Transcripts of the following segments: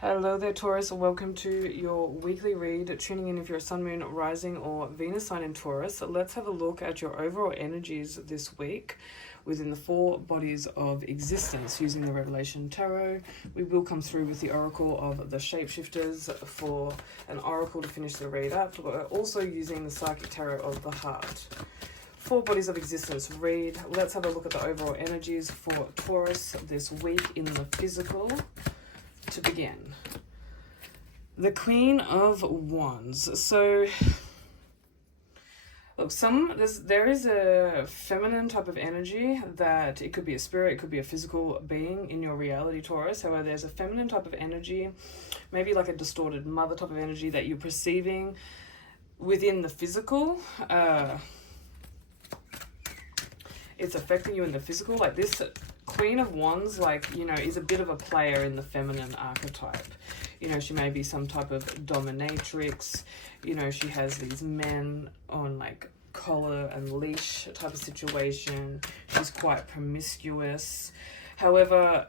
Hello there, Taurus. Welcome to your weekly read, tuning in if you're a sun, moon, rising, or Venus sign in Taurus. Let's have a look at your overall energies this week within the four bodies of existence using the Revelation Tarot. We will come through with the Oracle of the Shapeshifters for an oracle to finish the read up. We're also using the Psychic Tarot of the Heart. Four bodies of existence read. Let's have a look at the overall energies for Taurus this week in the physical. To begin, the Queen of Wands. So look, there is a feminine type of energy that it could be a spirit, it could be a physical being in your reality, Taurus. However, there's a feminine type of energy, maybe like a distorted mother type of energy that you're perceiving within the physical. It's affecting you in the physical. Like this Queen of Wands, is a bit of a player in the feminine archetype. She may be some type of dominatrix. She has these men on collar and leash type of situation. She's quite promiscuous. However,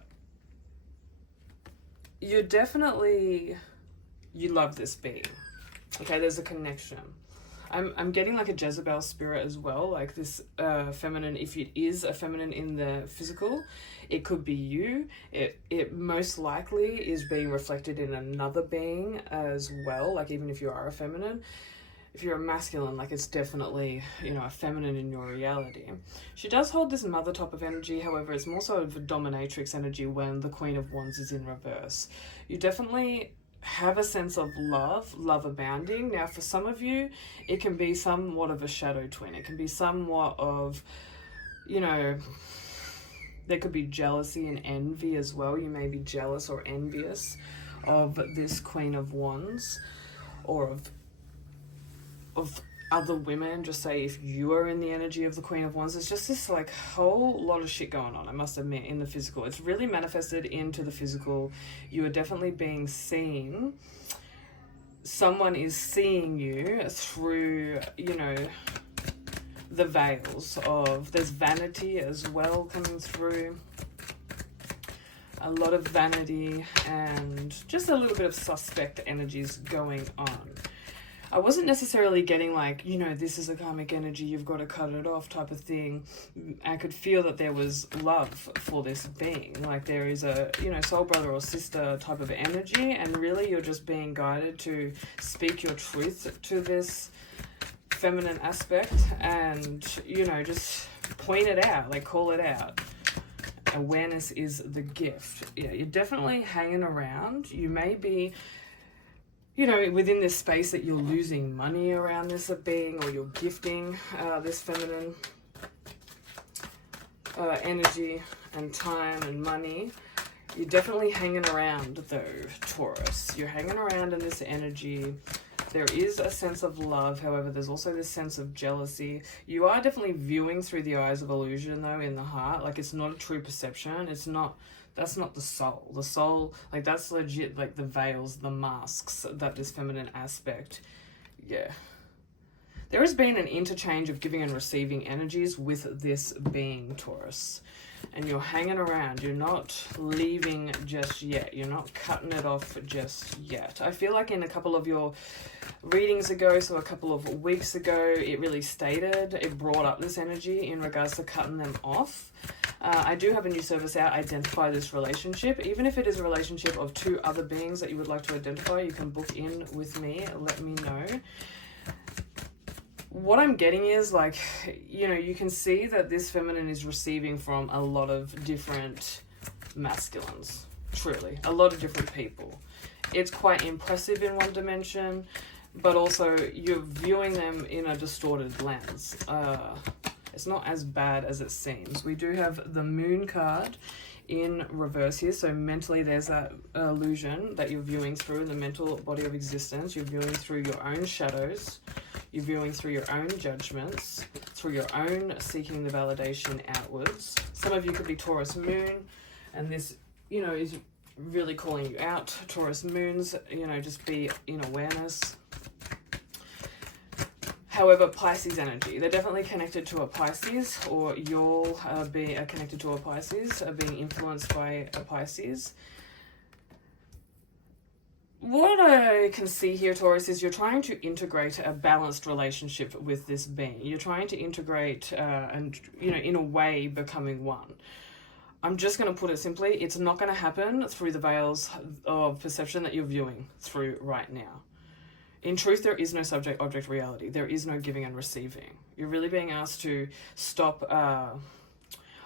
you love this being. Okay, there's a connection. I'm getting like a Jezebel spirit as well, like this feminine. If it is a feminine in the physical, it could be you. It most likely is being reflected in another being as well, like even if you are a feminine. If you're a masculine, like it's definitely, a feminine in your reality. She does hold this mother type of energy, however, it's more so of a dominatrix energy when the Queen of Wands is in reverse. You definitely have a sense of love abounding. Now, for some of you, it can be somewhat of a shadow twin. It can be somewhat of, there could be jealousy and envy as well. You may be jealous or envious of this Queen of Wands, or of other women. Just say if you are in the energy of the Queen of Wands, it's just this whole lot of shit going on, I must admit, in the physical. It's really manifested into the physical. You are definitely being seen. Someone is seeing you through, the veils of, there's vanity as well coming through. A lot of vanity and just a little bit of suspect energies going on. I wasn't necessarily getting this is a karmic energy, you've got to cut it off type of thing. I could feel that there was love for this being. Like there is a, soul brother or sister type of energy, and really you're just being guided to speak your truth to this feminine aspect and, just point it out, call it out. Awareness is the gift. Yeah, you're definitely hanging around. You may be, within this space that you're losing money around this being, or you're gifting this feminine energy and time and money. You're definitely hanging around though, Taurus. You're hanging around in this energy. There is a sense of love, however, there's also this sense of jealousy. You are definitely viewing through the eyes of illusion though in the heart. It's not a true perception. That's not the soul. The soul, that's legit, the veils, the masks that this feminine aspect, yeah. There has been an interchange of giving and receiving energies with this being, Taurus. And you're hanging around. You're not leaving just yet. You're not cutting it off just yet. I feel like in a couple of your readings ago, so a couple of weeks ago, it brought up this energy in regards to cutting them off. I do have a new service out, Identify This Relationship. Even if it is a relationship of two other beings that you would like to identify, you can book in with me, let me know. What I'm getting is you can see that this feminine is receiving from a lot of different masculines, truly, a lot of different people. It's quite impressive in one dimension, but also you're viewing them in a distorted lens. It's not as bad as it seems. We do have the Moon card in reverse here, so mentally there's that illusion that you're viewing through the mental body of existence. You're viewing through your own shadows. You're viewing through your own judgments, through your own seeking the validation outwards. Some of you could be Taurus Moon, and this, is really calling you out. Taurus Moons, just be in awareness. However, Pisces energy, they're definitely connected to a Pisces, or you'll be connected to a Pisces, being influenced by a Pisces. what I can see here, Taurus, is you're trying to integrate a balanced relationship with this being. You're trying to integrate and, in a way, becoming one. I'm just going to put it simply, it's not going to happen through the veils of perception that you're viewing through right now. In truth, there is no subject-object reality. There is no giving and receiving. You're really being asked to stop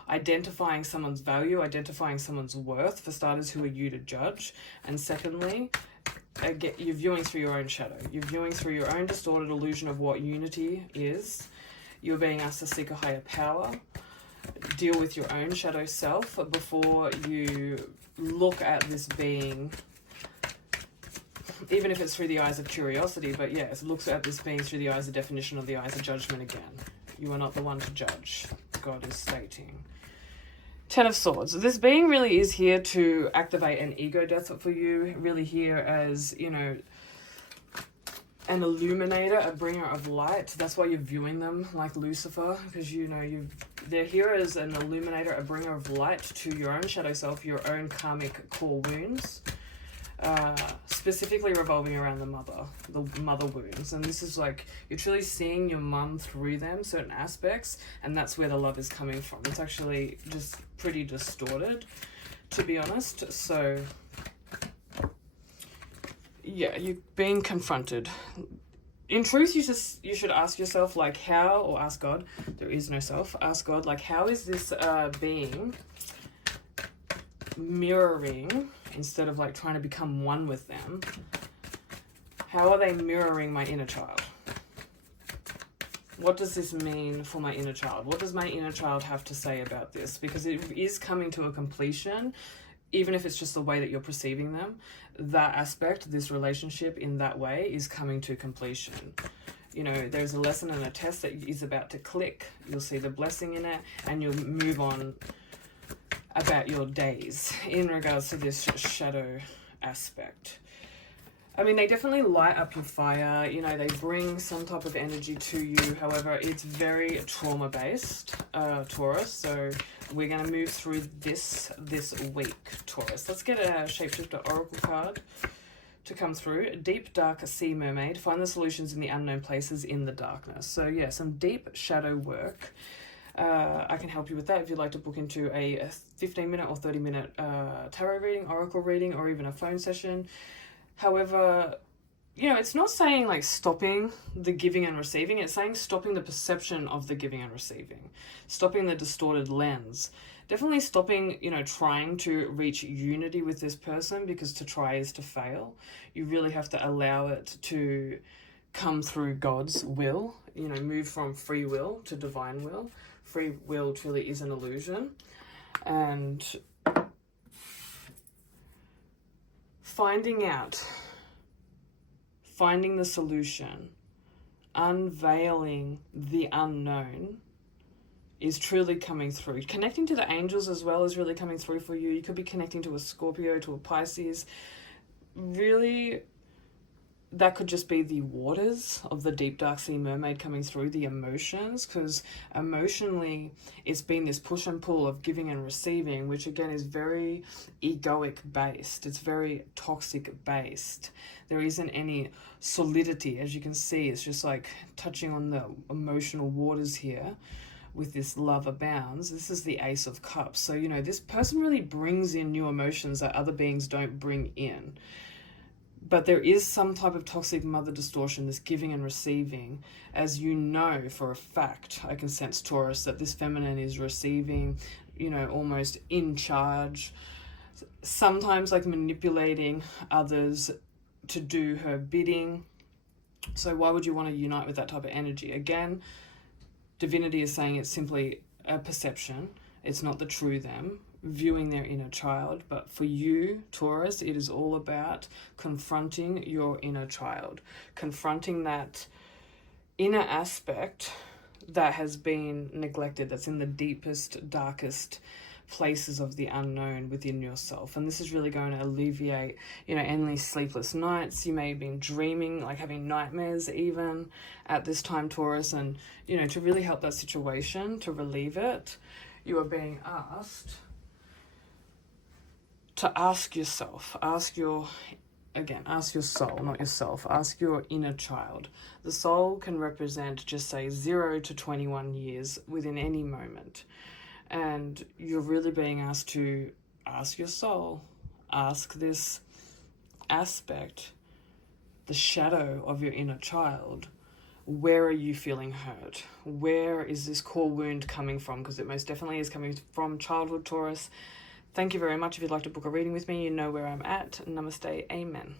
identifying someone's value, identifying someone's worth. For starters, who are you to judge? And secondly, you're viewing through your own shadow. You're viewing through your own distorted illusion of what unity is. You're being asked to seek a higher power. Deal with your own shadow self before you look at this being, even if it's through the eyes of curiosity, but yes, looks at this being through the eyes of definition or the eyes of judgment again. You are not the one to judge, God is stating. Ten of Swords. This being really is here to activate an ego death for you, really here as, an illuminator, a bringer of light. That's why you're viewing them like Lucifer, because they're here as an illuminator, a bringer of light to your own shadow self, your own karmic core wounds, specifically revolving around the mother wounds. And this is like, you're truly seeing your mum through them, certain aspects, and that's where the love is coming from. It's actually just pretty distorted, to be honest. So yeah, you're being confronted. In truth, you should ask yourself, like, how, or ask God, there is no self, ask God, like, how is this being mirroring, instead of like trying to become one with them, how are they mirroring my inner child? What does this mean for my inner child? What does my inner child have to say about this? Because it is coming to a completion, even if it's just the way that you're perceiving them. That aspect, this relationship in that way, is coming to completion. There's a lesson and a test that is about to click. You'll see the blessing in it, and you'll move on about your days in regards to this shadow aspect. I mean, they definitely light up your fire. They bring some type of energy to you. However, it's very trauma-based, Taurus. So we're going to move through this week, Taurus. Let's get a Shapeshifter Oracle card to come through. Deep, dark sea mermaid. Find the solutions in the unknown places in the darkness. So yeah, some deep shadow work. I can help you with that if you'd like to book into a 15-minute or 30-minute tarot reading, oracle reading, or even a phone session. However, it's not saying like stopping the giving and receiving. It's saying stopping the perception of the giving and receiving, stopping the distorted lens. Definitely stopping, trying to reach unity with this person, because to try is to fail. You really have to allow it to come through God's will, move from free will to divine will. Free will truly is an illusion. And finding the solution, unveiling the unknown is truly coming through. Connecting to the angels as well is really coming through for you. You could be connecting to a Scorpio, to a Pisces. Really, that could just be the waters of the deep dark sea mermaid coming through, the emotions, because emotionally it's been this push and pull of giving and receiving, which again is very egoic based. It's very toxic based. There isn't any solidity. As you can see, it's just like touching on the emotional waters here with this love abounds. This is the Ace of Cups. So, this person really brings in new emotions that other beings don't bring in. But there is some type of toxic mother distortion, this giving and receiving. As you know for a fact, I can sense, Taurus, that this feminine is receiving, almost in charge. Sometimes like manipulating others to do her bidding. So why would you want to unite with that type of energy? Again, divinity is saying it's simply a perception. It's not the true them viewing their inner child. But for you, Taurus, it is all about confronting your inner child, confronting that inner aspect that has been neglected, that's in the deepest, darkest places of the unknown within yourself. And this is really going to alleviate, endless sleepless nights. You may have been dreaming, like having nightmares even at this time, Taurus. And, to really help that situation, to relieve it, you are being asked to ask yourself, ask your again, ask your soul, not yourself. Ask your inner child. The soul can represent, just say, 0 to 21 years within any moment. And you're really being asked to ask your soul, ask this aspect, the shadow of your inner child, where are you feeling hurt? Where is this core wound coming from? Because it most definitely is coming from childhood, Taurus. Thank you very much. If you'd like to book a reading with me, you know where I'm at. Namaste. Amen.